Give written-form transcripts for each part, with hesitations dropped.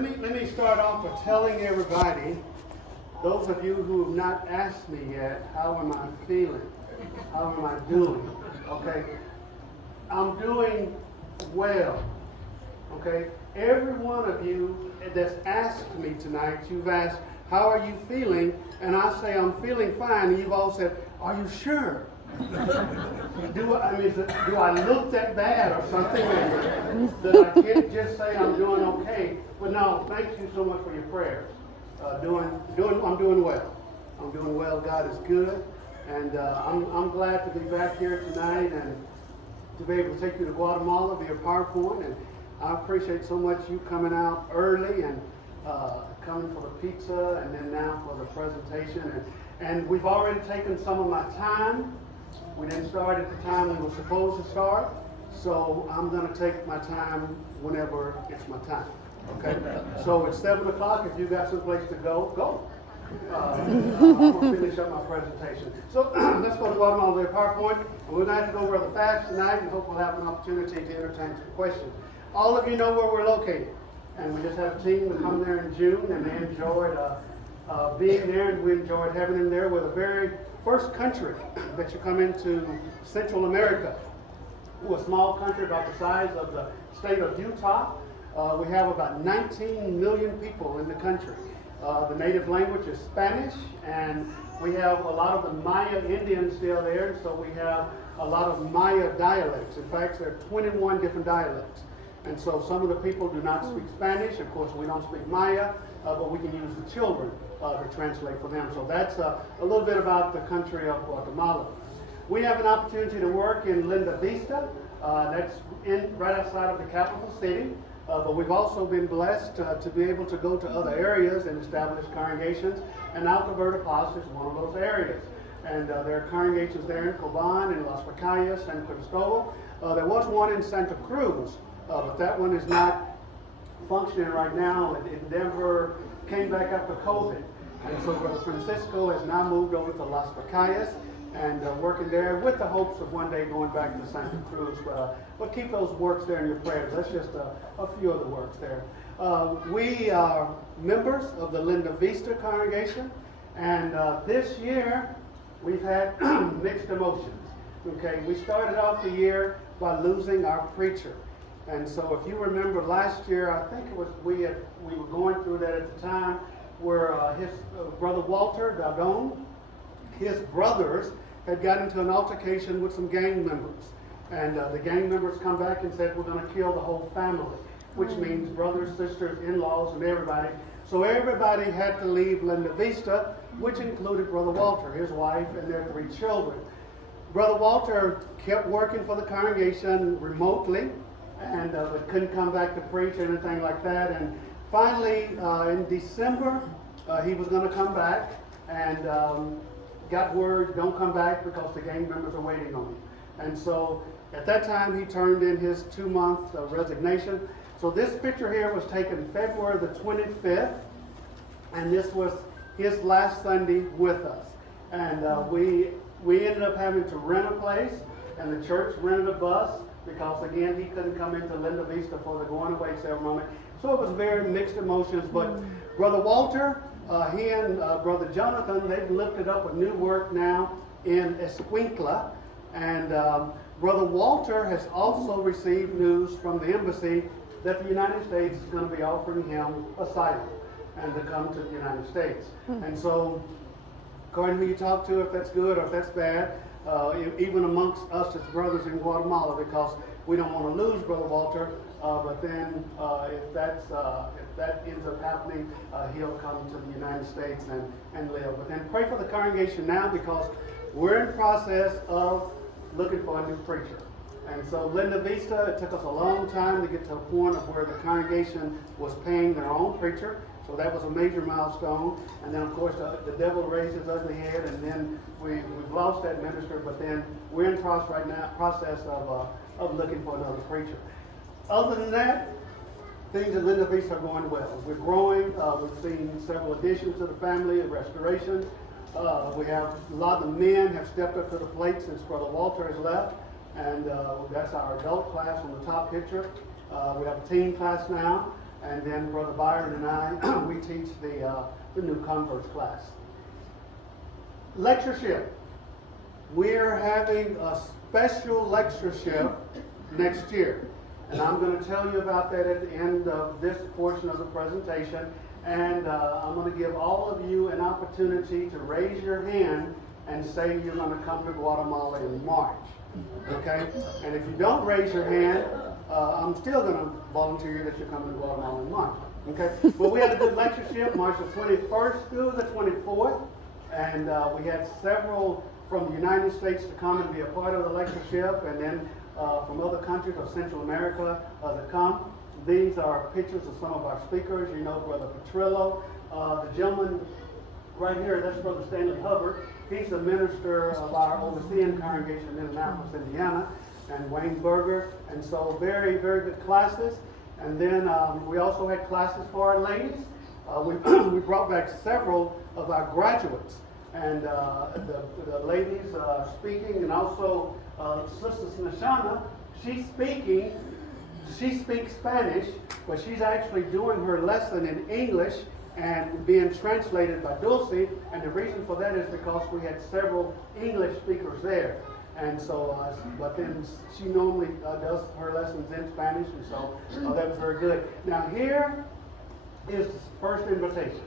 let me start off by telling everybody, those of you who have not asked me yet, how am I feeling? How am I doing? Okay, I'm doing well. Okay, every one of you that's asked me tonight, you've asked, how are you feeling? And I say, I'm feeling fine. And you've all said, are you sure? Do I look that bad or something that I can't just say I'm doing okay? But no, thank you so much for your prayers. I'm doing well. I'm doing well. God is good, and I'm glad to be back here tonight and to be able to take you to Guatemala via PowerPoint. And I appreciate so much you coming out early and coming for the pizza, and then now for the presentation. And we've already taken some of my time. We didn't start at the time we were supposed to start, so I'm going to take my time whenever it's my time. Okay? So it's 7 o'clock. If you got someplace to go, go. I'm going to finish up my presentation. So let's go to Guatemala with PowerPoint. And we're going to go over the facts tonight, and hope we'll have an opportunity to entertain some questions. All of you know where we're located. And we just had a team that come there in June, and they enjoyed being there, and we enjoyed having them there. We're the very first country that you come into Central America. We're a small country about the size of the state of Utah. We have about 19 million people in the country. The native language is Spanish, and we have a lot of the Maya Indians still there, so we have a lot of Maya dialects. In fact, there are 21 different dialects. And so some of the people do not speak Spanish. Of course, we don't speak Maya, but we can use the children to translate for them. So that's a little bit about the country of Guatemala. We have an opportunity to work in Linda Vista. That's right outside of the capital city. But we've also been blessed to be able to go to other areas and establish congregations. And Alta Verde Paz is one of those areas. And there are congregations there in Coban, in Las Pacayas, and Cristobal. There was one in Santa Cruz. But that one is not functioning right now. In Denver, came back after COVID. And so Brother Francisco has now moved over to Las Pacayas and working there with the hopes of one day going back to Santa Cruz. But keep those works there in your prayers. That's just a few of the works there. We are members of the Linda Vista congregation. And this year, we've had mixed emotions. Okay, we started off the year by losing our preacher. And so if you remember last year, I think it was we were going through that at the time, where his brother Walter Dardon, his brothers had gotten into an altercation with some gang members. And the gang members come back and said, we're going to kill the whole family, which means brothers, sisters, in-laws, and everybody. So everybody had to leave Linda Vista, which included Brother Walter, his wife, and their 3 children. Brother Walter kept working for the congregation remotely, and but couldn't come back to preach or anything like that. And finally, in December, he was going to come back, and got word, don't come back because the gang members are waiting on him. And so at that time, he turned in his 2-month resignation. So this picture here was taken February the 25th, and this was his last Sunday with us. And we ended up having to rent a place, and the church rented a bus, because again, he couldn't come into Linda Vista for the going away ceremony. So it was very mixed emotions. But Brother Walter, he and Brother Jonathan, they've lifted up a new work now in Escuintla. And Brother Walter has also received news from the embassy that the United States is going to be offering him asylum and to come to the United States. And so, according to who you talk to, if that's good or if that's bad, even amongst us as brothers in Guatemala, because we don't want to lose Brother Walter, but then if that ends up happening, he'll come to the United States and live. But then pray for the congregation now, because we're in process of looking for a new preacher. And so Linda Vista, it took us a long time to get to a point of where the congregation was paying their own preacher. So that was a major milestone. And then, of course, the devil raised his ugly head, and then we've lost that minister. But then we're in process of looking for another preacher. Other than that, things at Linda Vista are going well. We're growing. We've seen several additions to the family, restorations. We have a lot of the men have stepped up to the plate since Brother Walter has left. And that's our adult class on the top picture. We have a teen class now. and then Brother Byron and I, we teach the new converts class. Lectureship. We're having a special lectureship next year. And I'm going to tell you about that at the end of this portion of the presentation. And I'm going to give all of you an opportunity to raise your hand and say you're going to come to Guatemala in March. Okay? And if you don't raise your hand, I'm still going to volunteer you that you're coming to Guatemala in March. Okay? Well, we had a good lectureship, March the 21st through the 24th. And we had several from the United States to come and be a part of the lectureship, and then from other countries of Central America that come. These are pictures of some of our speakers. You know Brother Petrillo. The gentleman right here, that's Brother Stanley Hubbard. He's the minister of our overseeing congregation in Indianapolis, Indiana, and Wayne Berger. And so very, very good classes. And then we also had classes for our ladies. We brought back several of our graduates. And the ladies speaking, and also Sister Snashana, she's speaking. She speaks Spanish, but she's actually doing her lesson in English and being translated by Dulce. And the reason for that is because we had several English speakers there. And so, but then she normally does her lessons in Spanish, and so that was very good. Now here is the first invitation.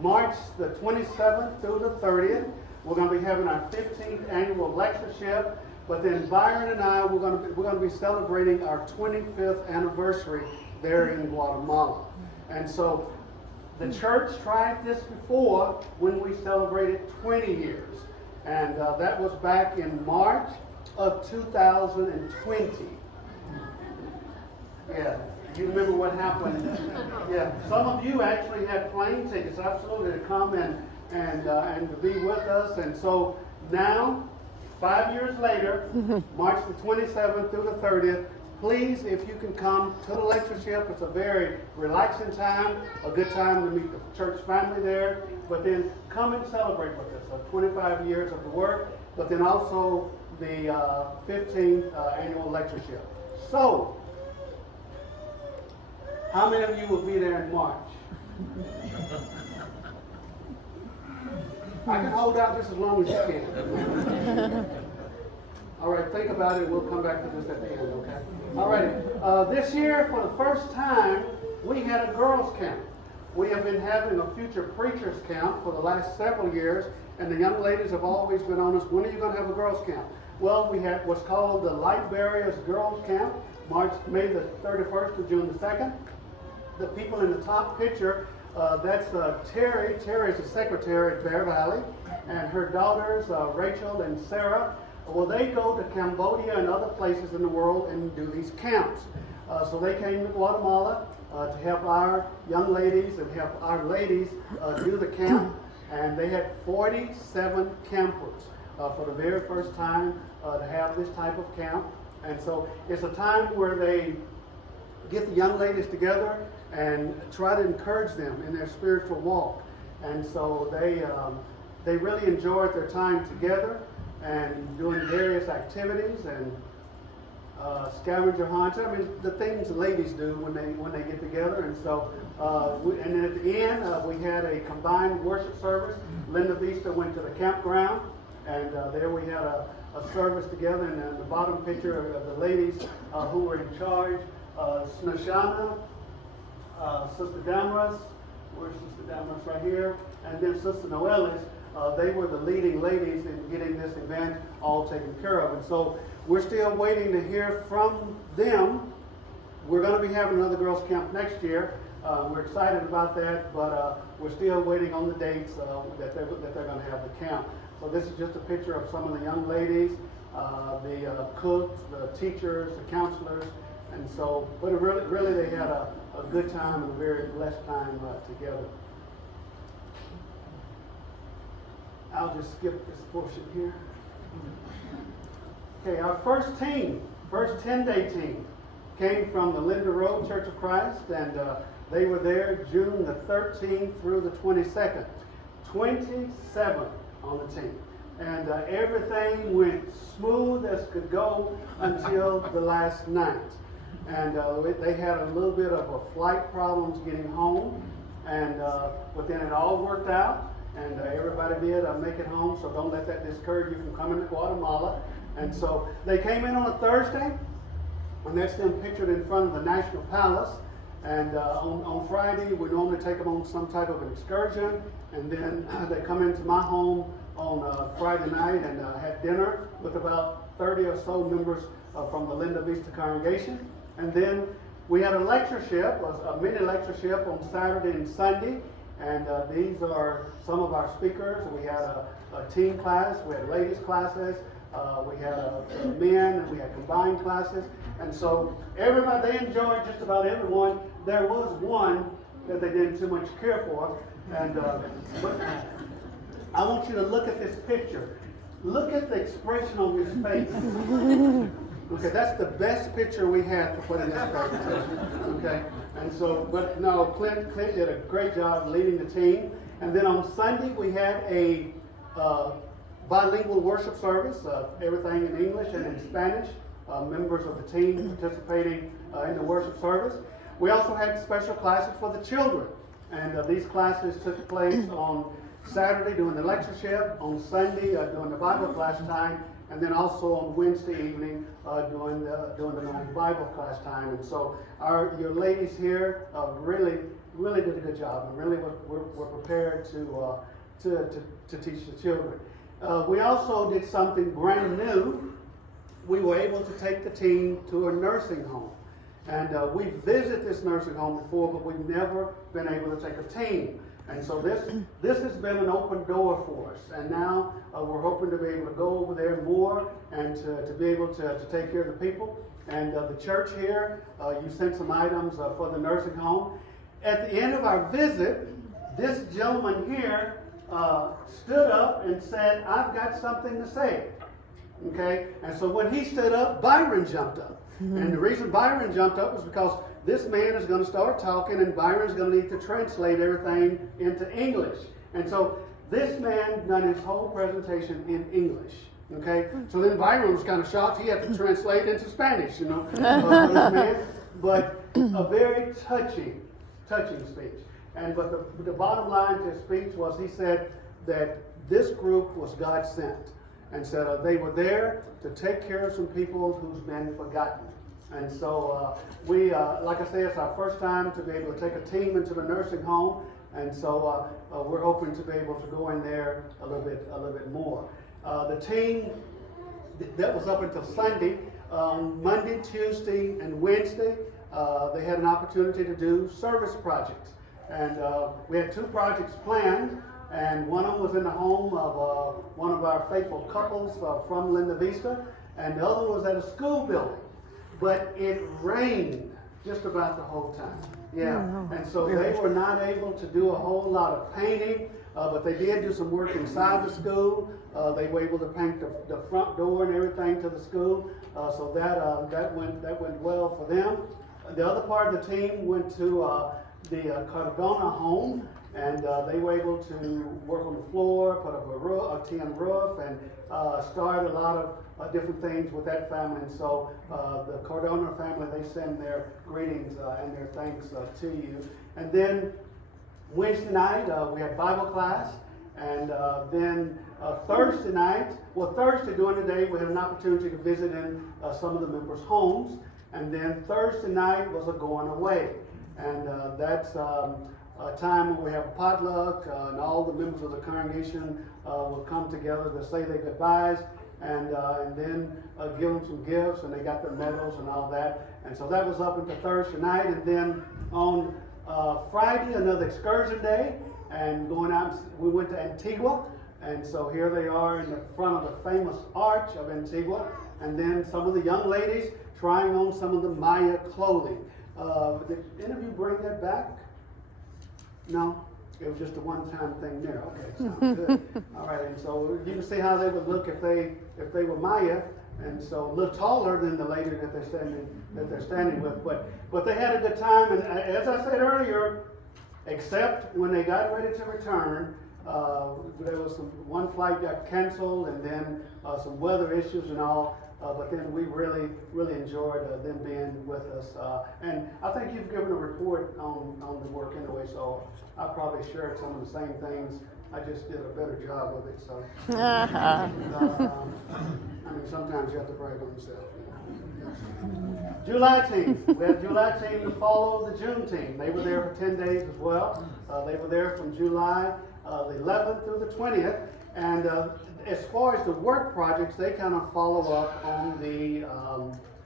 March the 27th through the 30th, we're going to be having our 15th annual lectureship. But then Byron and I, we're going to be celebrating our 25th anniversary there in Guatemala. And so the church tried this before when we celebrated 20 years. And that was back in March of 2020. Yeah, you remember what happened? Yeah, some of you actually had plane tickets, absolutely, to come and to be with us. And so now, 5 years later, March the 27th through the 30th, please, if you can come to the lectureship. It's a very relaxing time, a good time to meet the church family there. But then come and celebrate with us, 25 years of the work, but then also the 15th annual lectureship. So, how many of you will be there in March? I can hold out just as long as you can. All right, think about it. We'll come back to this at the end, okay? All right. This year, for the first time, we had a girls' camp. We have been having a future preachers' camp for the last several years, and the young ladies have always been on us, when are you going to have a girls' camp? Well, we had what's called the Light Barriers Girls' Camp, May the 31st to June the 2nd. The people in the top picture, that's Terry. Terry is the secretary at Bear Valley, and her daughters, Rachel and Sarah. Well, they go to Cambodia and other places in the world and do these camps. So they came to Guatemala to help our young ladies and help our ladies do the camp. And they had 47 campers for the very first time to have this type of camp. And so it's a time where they get the young ladies together and try to encourage them in their spiritual walk. And so they really enjoyed their time together and doing various activities and scavenger hunts. I mean, the things the ladies do when they get together. And so, and then at the end, we had a combined worship service. Linda Vista went to the campground, and there we had a service together. And then the bottom picture of the ladies who were in charge, Snashana, Sister Damaris, where's Sister Damaris? Right here, and then Sister Noelis. They were the leading ladies in getting this event all taken care of. And so we're still waiting to hear from them. We're going to be having another girls' camp next year. We're excited about that, but we're still waiting on the dates that they're going to have the camp. So this is just a picture of some of the young ladies, the cooks, the teachers, the counselors. And so, but it really they had a good time and a very blessed time together. I'll just skip this portion here. Okay, our first 10-day team, came from the Linda Road Church of Christ, and they were there June the 13th through the 22nd. 27 on the team. And everything went smooth as could go until the last night. and they had a little bit of a flight problems getting home, and but then it all worked out, and everybody did make it home. So don't let that discourage you from coming to Guatemala. And so they came in on a Thursday, and that's them pictured in front of the National Palace. And on Friday, we normally take them on some type of an excursion, and then they come into my home on Friday night and had dinner with about 30 or so members from the Linda Vista congregation. And then we had a lectureship, a mini lectureship on Saturday and Sunday. And these are some of our speakers. We had a teen class, we had ladies classes, we had men, and we had combined classes. And so everybody, they enjoyed just about everyone. There was one that they didn't too much care for. And but I want you to look at this picture. Look at the expression on his face. Okay, that's the best picture we had to put in this presentation. Okay, and so, but no, Clint did a great job leading the team. And then on Sunday we had a bilingual worship service, everything in English and in Spanish. Members of the team participating in the worship service. We also had special classes for the children, and these classes took place on Saturday during the lectureship, on Sunday during the Bible class time, and then also on Wednesday evening during the normal Bible class time. And so your ladies here really did a good job, and really were prepared to teach the children. We also did something brand new. We were able to take the team to a nursing home. And we visited this nursing home before, but we've never been able to take a team. And so this has been an open door for us. And now we're hoping to be able to go over there more and to be able to take care of the people. And the church here, you sent some items for the nursing home. At the end of our visit, this gentleman here stood up and said, "I've got something to say." Okay, and so when he stood up, Byron jumped up. Mm-hmm. And the reason Byron jumped up was because this man is going to start talking, and Byron's going to need to translate everything into English. And so this man done his whole presentation in English. Okay, so then Byron was kind of shocked. He had to translate into Spanish, for this man. But a very touching speech. But the bottom line to his speech was, he said that this group was God sent. And said they were there to take care of some people who's been forgotten. And so we, like I say, it's our first time to be able to take a team into the nursing home. And so we're hoping to be able to go in there a little bit more. The team that was up until Sunday, Monday, Tuesday, and Wednesday, they had an opportunity to do service projects. And we had 2 projects planned. And one of them was in the home of one of our faithful couples from Linda Vista, and the other was at a school building. But it rained just about the whole time. Yeah, and so they were not able to do a whole lot of painting, but they did do some work inside the school. They were able to paint the front door and everything to the school, so that went well for them. The other part of the team went to the Cardona home. And they were able to work on the floor, put up a tin roof, and start a lot of different things with that family. And so the Cardona family, they send their greetings and their thanks to you. And then Wednesday night, we had Bible class. And then Thursday night, Thursday during the day, we had an opportunity to visit in some of the members' homes. And then Thursday night was a going away. And that's a time when we have a potluck, and all the members of the congregation will come together to say their goodbyes, and then give them some gifts, and they got their medals and all that. And so that was up until Thursday night. And then on Friday, another excursion day, and going out, we went to Antigua. And so here they are in the front of the famous arch of Antigua. And then some of the young ladies trying on some of the Maya clothing. Did any of you bring that back? No? It was just a one-time thing there. Okay, sounds good. All right, and so you can see how they would look if they were Maya, and so a little taller than the lady that they're standing with. But they had a good time, and as I said earlier, except when they got ready to return, there was one flight got canceled, and then some weather issues and all. But then we really, really enjoyed them being with us. And I think you've given a report on the work anyway, so I probably shared some of the same things. I just did a better job of it. So, I mean, sometimes you have to brag on yourself. July team. We had a July team to follow the June team. They were there for 10 days as well. They were there from July the 11th through the 20th. And as far as the work projects, they kind of follow up on the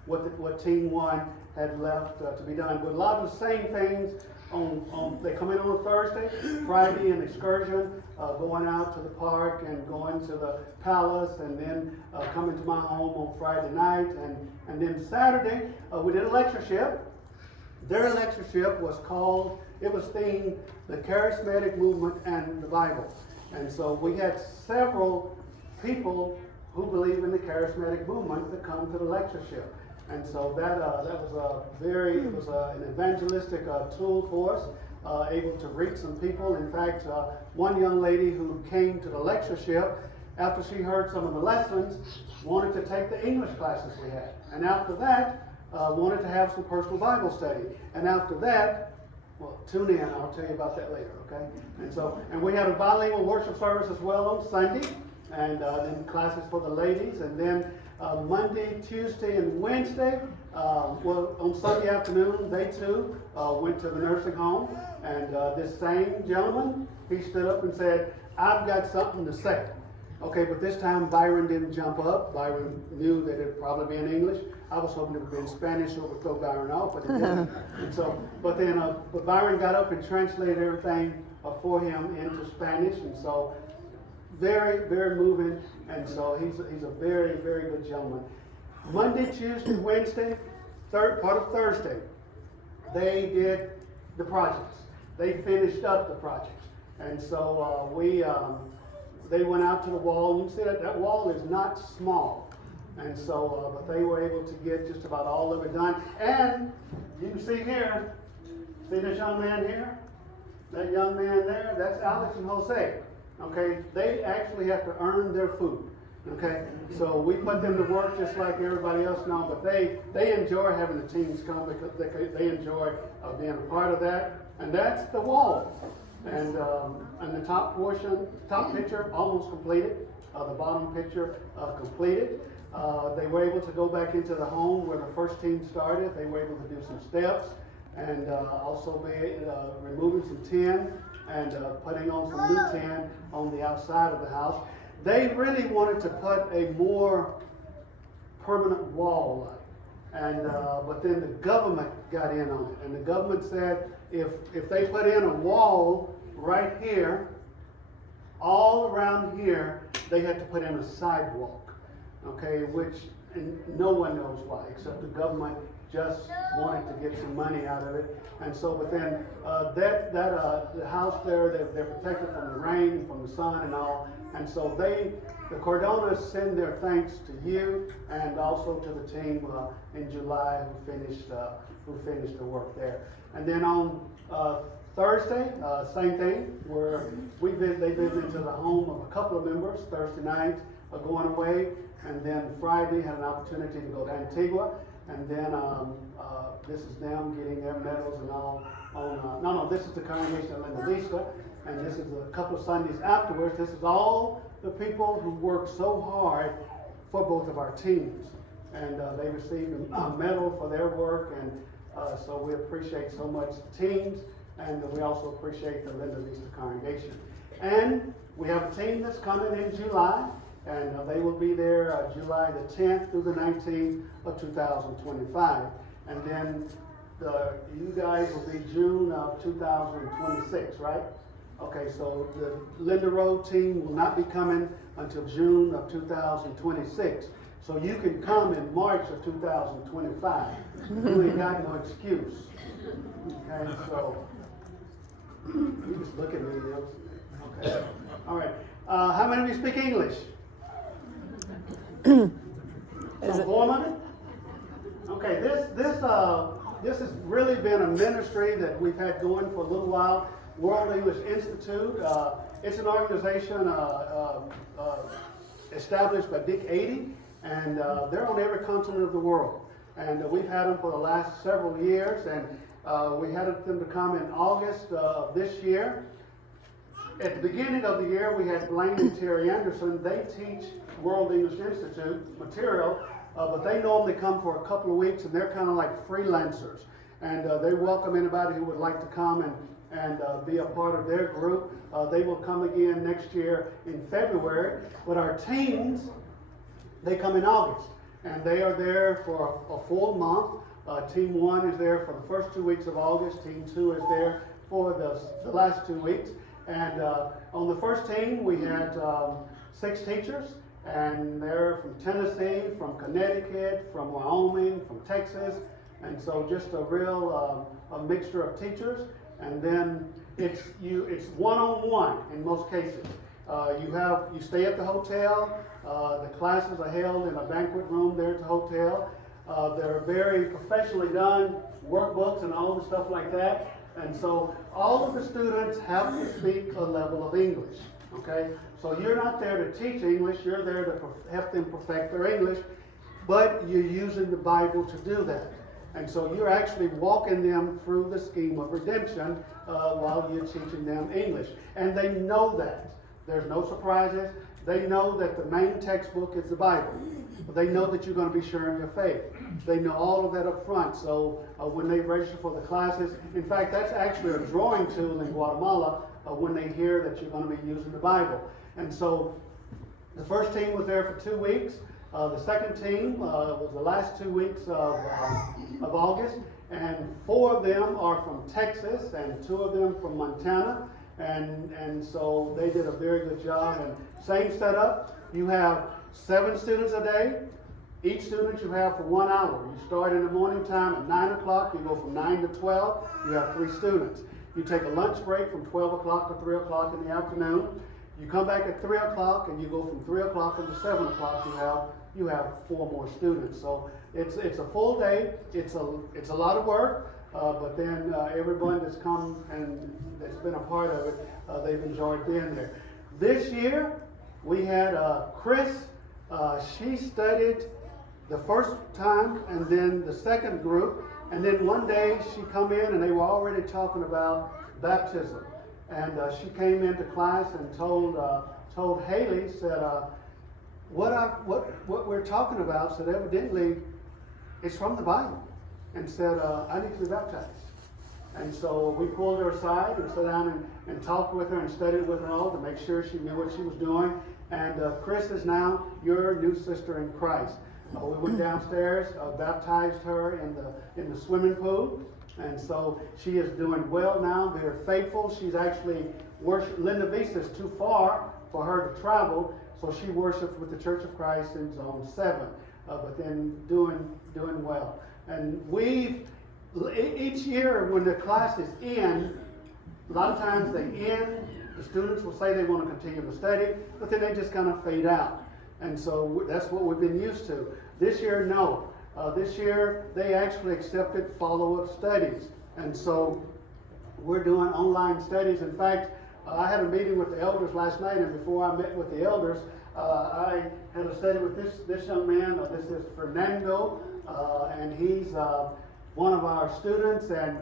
what Team 1 had left to be done. But a lot of the same things. They come in on a Thursday, Friday an excursion, going out to the park and going to the palace, and then coming to my home on Friday night, and then Saturday we did a lectureship. Their lectureship was themed The Charismatic Movement and the Bible. And so we had several people who believe in the charismatic movement that come to the lectureship. And so that was an evangelistic tool for us, able to reach some people. In fact, one young lady who came to the lectureship, after she heard some of the lessons, wanted to take the English classes we had. And after that, wanted to have some personal Bible study. And after that, well, tune in. I'll tell you about that later, okay? And we had a bilingual worship service as well on Sunday, and then classes for the ladies, and then Monday, Tuesday, and Wednesday. On Sunday afternoon, they too went to the nursing home, and this same gentleman, he stood up and said, "I've got something to say." Okay, but this time Byron didn't jump up. Byron knew that it'd probably be in English. I was hoping it would be in Spanish, so it would throw Byron off, but it didn't. But Byron got up and translated everything for him into Spanish, and so very, very moving, and so he's a very, very good gentleman. Monday, Tuesday, Wednesday, third part of Thursday, they did the projects. They finished up the projects, and so they went out to the wall. You can see that wall is not small, and so but they were able to get just about all of it done. And you can see here, see this young man here, that young man there, that's Alex and Jose. Okay, they actually have to earn their food. Okay, so we put them to work just like everybody else now, but they enjoy having the teams come because they enjoy being a part of that. And that's the wall. And the top picture almost completed. The bottom picture completed. They were able to go back into the home where the first team started. They were able to do some steps and also removing some tin and putting on some new tin on the outside of the house. They really wanted to put a more permanent wall up, and but then the government got in on it, and the government said if they put in a wall right here, all around here, they had to put in a sidewalk, okay, which and no one knows why, except the government just wanted to get some money out of it. And so, but then the house there, they're protected from the rain and from the sun and all. And so the Cordonas send their thanks to you and also to the team in July who finished the work there. And then on Thursday, same thing, where they visited to the home of a couple of members Thursday night, going away, and then Friday had an opportunity to go to Antigua. And then this is them getting their medals and all on, this is the congregation of Linda Vista, and this is a couple of Sundays afterwards. This is all the people who worked so hard for both of our teams. And they received a medal for their work, and so we appreciate so much the teams, and we also appreciate the Linda Vista congregation. And we have a team that's coming in July. And they will be there July the 10th through the 19th of 2025. And then you guys will be June of 2026, right? Okay, so the Linda Road team will not be coming until June of 2026. So you can come in March of 2025. You ain't got no excuse. Okay, so you just look at me. Okay, all right. How many of you speak English? Some form of it? Okay, this has really been a ministry that we've had going for a little while. World English Institute. It's an organization established by Dick Adey, and they're on every continent of the world. And we've had them for the last several years, and we had them to come in August of this year. At the beginning of the year, we had Blaine and Terry Anderson. They teach World English Institute material, but they normally come for a couple of weeks, and they're kind of like freelancers. And they welcome anybody who would like to come and be a part of their group. They will come again next year in February. But our teams, they come in August, and they are there for a full month. Team 1 is there for the first 2 weeks of August. Team 2 is there for the last 2 weeks. And on the first team, we had 6 teachers, and they're from Tennessee, from Connecticut, from Wyoming, from Texas, and so just a real a mixture of teachers. And then it's one-on-one in most cases. You stay at the hotel. The classes are held in a banquet room there at the hotel. They're very professionally done, workbooks and all the stuff like that. And so all of the students have to speak a level of English, okay? So you're not there to teach English, you're there to help them perfect their English, but you're using the Bible to do that. And so you're actually walking them through the scheme of redemption while you're teaching them English. And they know that. There's no surprises. They know that the main textbook is the Bible. They know that you're going to be sharing your faith. They know all of that up front. So when they register for the classes, in fact, that's actually a drawing tool in Guatemala when they hear that you're going to be using the Bible. And so the first team was there for 2 weeks. The second team was the last 2 weeks of August. And 4 of them are from Texas and 2 of them from Montana. And so they did a very good job. And same setup. You have 7 students a day. Each student you have for 1 hour. You start in the morning time at 9 o'clock. You go from 9 to 12. You have 3 students. You take a lunch break from 12 o'clock to 3 o'clock in the afternoon. You come back at 3 o'clock and you go from 3 o'clock until 7 o'clock. You have 4 more students. So it's a full day. It's a lot of work. But then everyone that's come and that's been a part of it, they've enjoyed being there. This year we had Chris. She studied the first time and then the second group, and then one day she come in and they were already talking about baptism, and she came into class and told Haley, said what we're talking about, said evidently it's from the Bible, and said I need to be baptized. And so we pulled her aside and sat down and talked with her and studied with her all to make sure she knew what she was doing. And Chris is now your new sister in Christ. We went downstairs, baptized her in the swimming pool, and so she is doing well now. They're faithful. She's actually Linda Vista is too far for her to travel, so she worships with the Church of Christ in Zone 7, but then doing well. And each year when the classes end, a lot of times they end. The students will say they want to continue to study, but then they just kind of fade out. And so that's what we've been used to. This year, no. This year, they actually accepted follow-up studies. And so we're doing online studies. In fact, I had a meeting with the elders last night, and before I met with the elders, I had a study with this young man. This is Fernando, and he's one of our students. And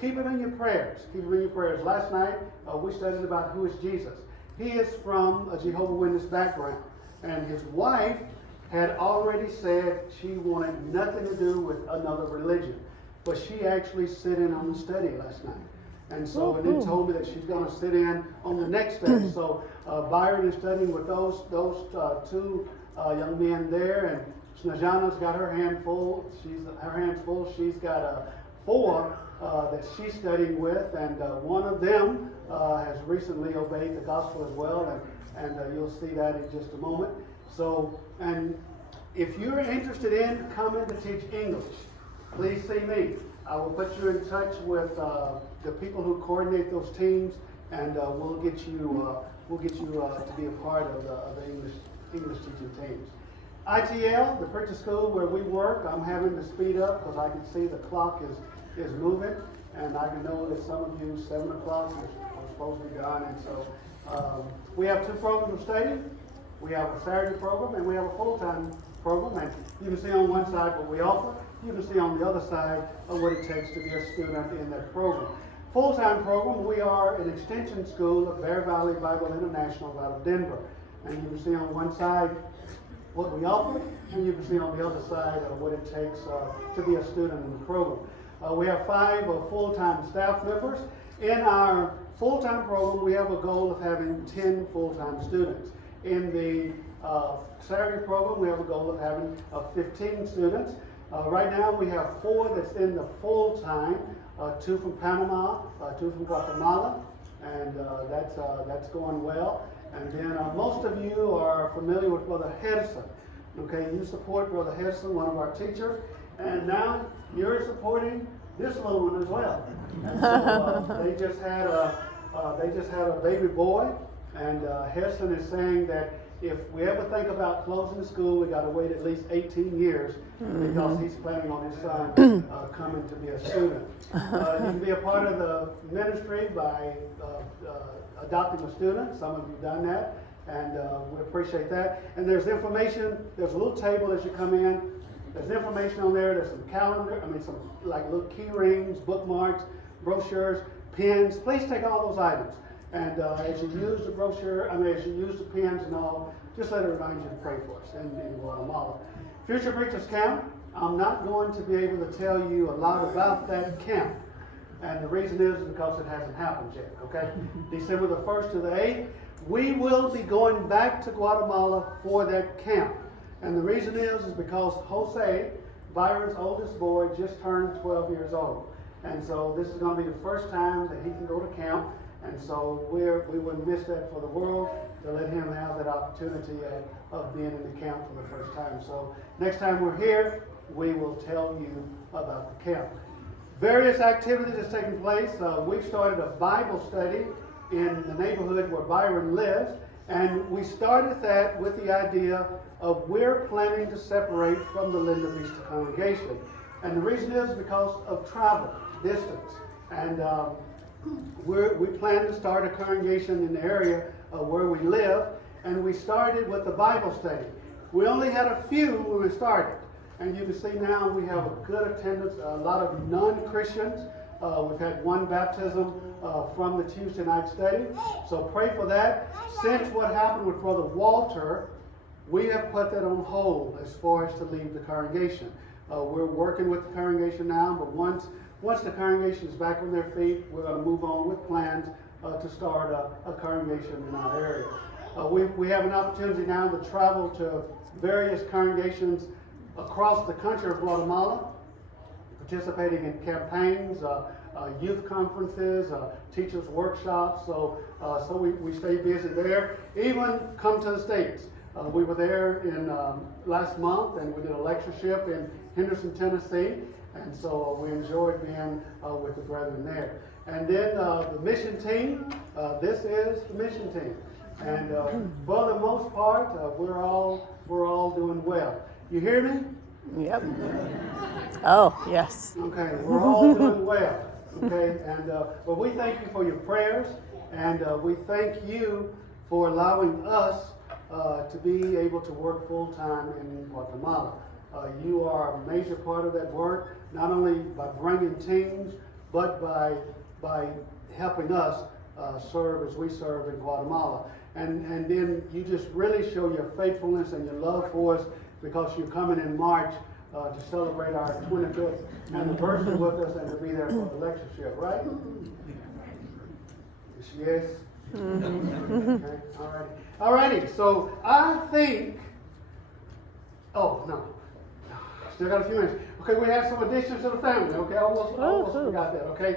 keep him in your prayers. Keep him in your prayers. Last night, we studied about who is Jesus. He is from a Jehovah's Witness background. And his wife had already said she wanted nothing to do with another religion. But she actually sit in on the study last night. And so and then told me that she's going to sit in on the next study. So Byron is studying with those 2 young men there. And Snejana's got her hand full. Her hand's full. She's got 4 that she's studying with. And one of them has recently obeyed the gospel as well. And you'll see that in just a moment. So, and if you're interested in coming to teach English, please see me. I will put you in touch with the people who coordinate those teams, and we'll get you to be a part of the English teaching teams. ITL, the Pritchard School where we work, I'm having to speed up because I can see the clock is moving, and I can know that some of you 7 o'clock are supposed to be gone, and so we have 2 programs of study. We have a Saturday program and we have a full-time program, and you can see on one side what we offer. You can see on the other side what it takes to be a student in that program. Full-time program, we are an extension school of Bear Valley Bible International out of Denver. And you can see on one side what we offer, and you can see on the other side what it takes to be a student in the program. We have 5 full-time staff members. In our full-time program, we have a goal of having 10 full-time students. In the Saturday program, we have a goal of having 15 students. Right now, we have 4 that's in the full-time, 2 from Panama, 2 from Quatemala, and that's going well. And then most of you are familiar with Brother Hedson. Okay, you support Brother Hedson, one of our teachers, and now you're supporting this little one as well. And so they just had a baby boy, and Hedson is saying that if we ever think about closing the school, we got to wait at least 18 years because he's planning on his son coming to be a student. You can be a part of the ministry by adopting a student. Some of you have done that, and we appreciate that. And there's information. There's a little table as you come in. There's information on there. There's some calendar. some like little key rings, bookmarks, brochures, pens. Please take all those items. And as you use the brochure, as you use the pens and all, just let it remind you to pray for us in Guatemala. Future Preachers Camp, I'm not going to be able to tell you a lot about that camp. And the reason is because it hasn't happened yet, okay? December the 1st to the 8th, we will be going back to Guatemala for that camp. And the reason is because Jose, Byron's oldest boy, just turned 12 years old. And so this is going to be the first time that he can go to camp. And so we wouldn't miss that for the world to let him have that opportunity of being in the camp for the first time. So next time we're here, we will tell you about the camp. Various activities that's taking place. We've started a Bible study in the neighborhood where Byron lives. And we started that with the idea of we're planning to separate from the Linda Vista congregation. And the reason is because of travel, distance. And we plan to start a congregation in the area where we live, and we started with the Bible study. We only had a few when we started, and you can see now we have a good attendance, a lot of non-Christians. We've had 1 baptism from the Tuesday night study, so pray for that. Since what happened with Brother Walter, we have put that on hold as far as to leave the congregation. We're working with the congregation now, but once the congregation is back on their feet, we're going to move on with plans to start a congregation in our area. We have an opportunity now to travel to various congregations across the country of Guatemala, participating in campaigns, youth conferences, teachers' workshops. So we stay busy there. Even come to the States. We were there in last month, and we did a lectureship in Henderson, Tennessee. And so we enjoyed being with the brethren there. And then the mission team, this is the mission team. And for the most part, we're all doing well. You hear me? Yep. Oh, yes. Okay, we're all doing well. Okay, and but we thank you for your prayers, and we thank you for allowing us to be able to work full-time in Guatemala. You are a major part of that work, not only by bringing teams, but by helping us serve as we serve in Guatemala. And then you just really show your faithfulness and your love for us because you're coming in March to celebrate our 25th anniversary with us and to be there for the lectureship, right? Yes? Okay, all righty. So I think, oh, no. Still got a few minutes. Okay, we have some additions to the family. Okay, almost forgot that. Okay,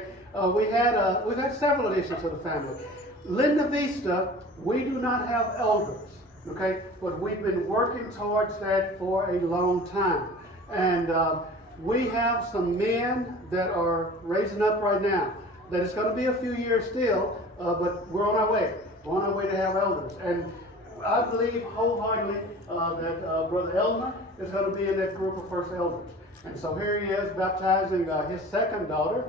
we've had several additions to the family. Linda Vista, we do not have elders. Okay, but we've been working towards that for a long time, and we have some men that are raising up right now. That it's going to be a few years still, but we're on our way. We're on our way to have elders, and I believe wholeheartedly that Brother Elmer is going to be in that group of first elders. And so here he is baptizing his second daughter,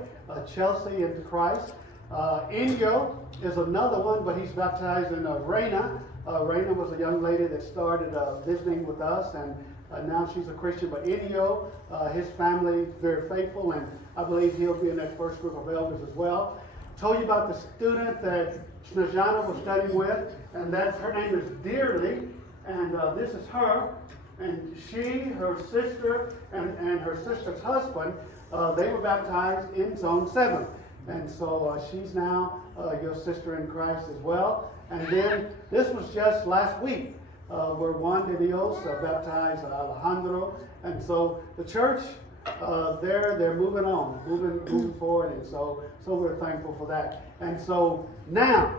Chelsea, into Christ. Inyo is another one, but he's baptizing Reina. Reina was a young lady that started visiting with us, and now she's a Christian. But Indio, his family is very faithful, and I believe he'll be in that first group of elders as well. Told you about the student that Snejana was studying with, and her name is Dearly, and this is her. And she, her sister, and her sister's husband, they were baptized in Zone 7. And so she's now your sister in Christ as well. And then this was just last week where Juan de Dios baptized Alejandro. And so the church, they're moving on, moving forward. And so we're thankful for that. And so now,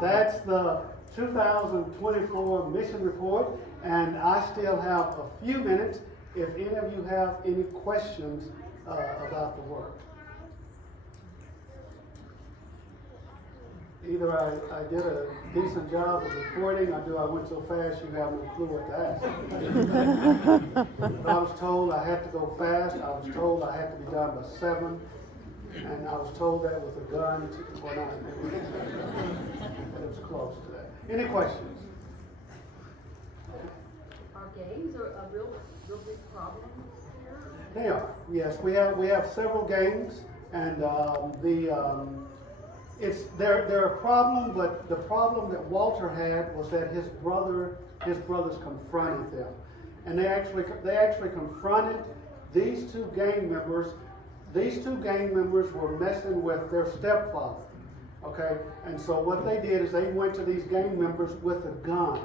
that's the 2024 mission report. And I still have a few minutes if any of you have any questions about the work. Either I did a decent job of reporting, or I went so fast you have no clue what to ask. I was told I had to go fast. I was told I had to be done by 7. And I was told that with a gun for 9. But it was close to that. Any questions? Are gangs a real big problem here? They are. Yes, we have several gangs, and they're a problem. But the problem that Walter had was that his brothers confronted them, and they actually confronted these two gang members. These two gang members were messing with their stepfather. Okay, and so what they did is they went to these gang members with a gun.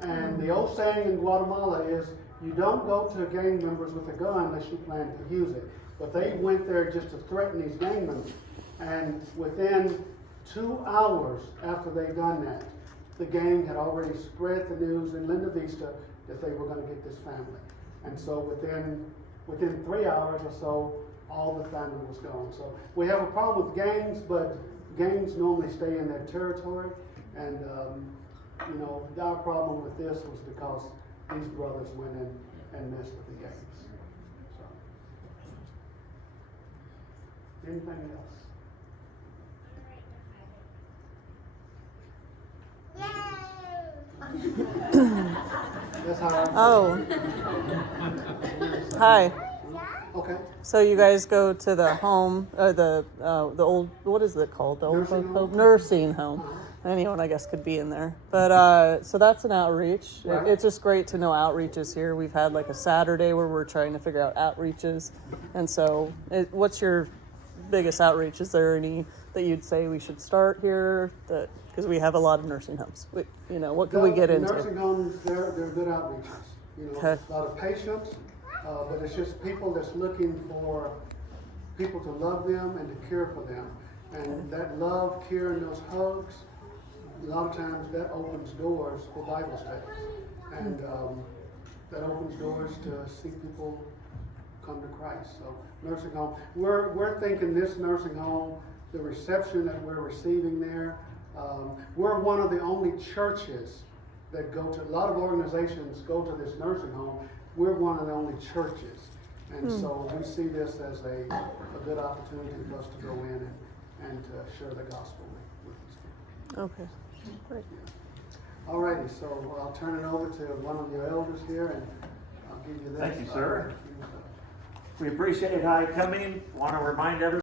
And the old saying in Guatemala is, you don't go to gang members with a gun unless you plan to use it. But they went there just to threaten these gang members. And within 2 hours after they'd done that, the gang had already spread the news in Linda Vista that they were going to get this family. And so within 3 hours or so, all the family was gone. So we have a problem with gangs, but gangs normally stay in their territory. And our problem with this was because these brothers went in and messed with the gangs. So, anything else? That's how Hi. Okay. So you guys go to the home, the old, what is it called? The old Nursing home? Nursing home. Anyone, I guess, could be in there. But so that's an outreach. Right. It's just great to know outreaches here. We've had like a Saturday where we're trying to figure out outreaches. And so what's your biggest outreach? Is there any that you'd say we should start here? Because we have a lot of nursing homes. What can we get into? Nursing homes, they're good outreaches. Okay. A lot of patients, but it's just people that's looking for people to love them and to care for them. And that love, care, and those hugs, a lot of times that opens doors for Bible studies. And that opens doors to see people come to Christ. So nursing home, we're thinking this nursing home, the reception that we're receiving there, we're one of the only churches that go to, a lot of organizations go to this nursing home. We're one of the only churches. And so we see this as a good opportunity for us to go in and to share the gospel with these people. Okay, great. All righty, so I'll turn it over to one of your elders here, and I'll give you this. Thank you, sir. We appreciate how you come in. Want to remind everyone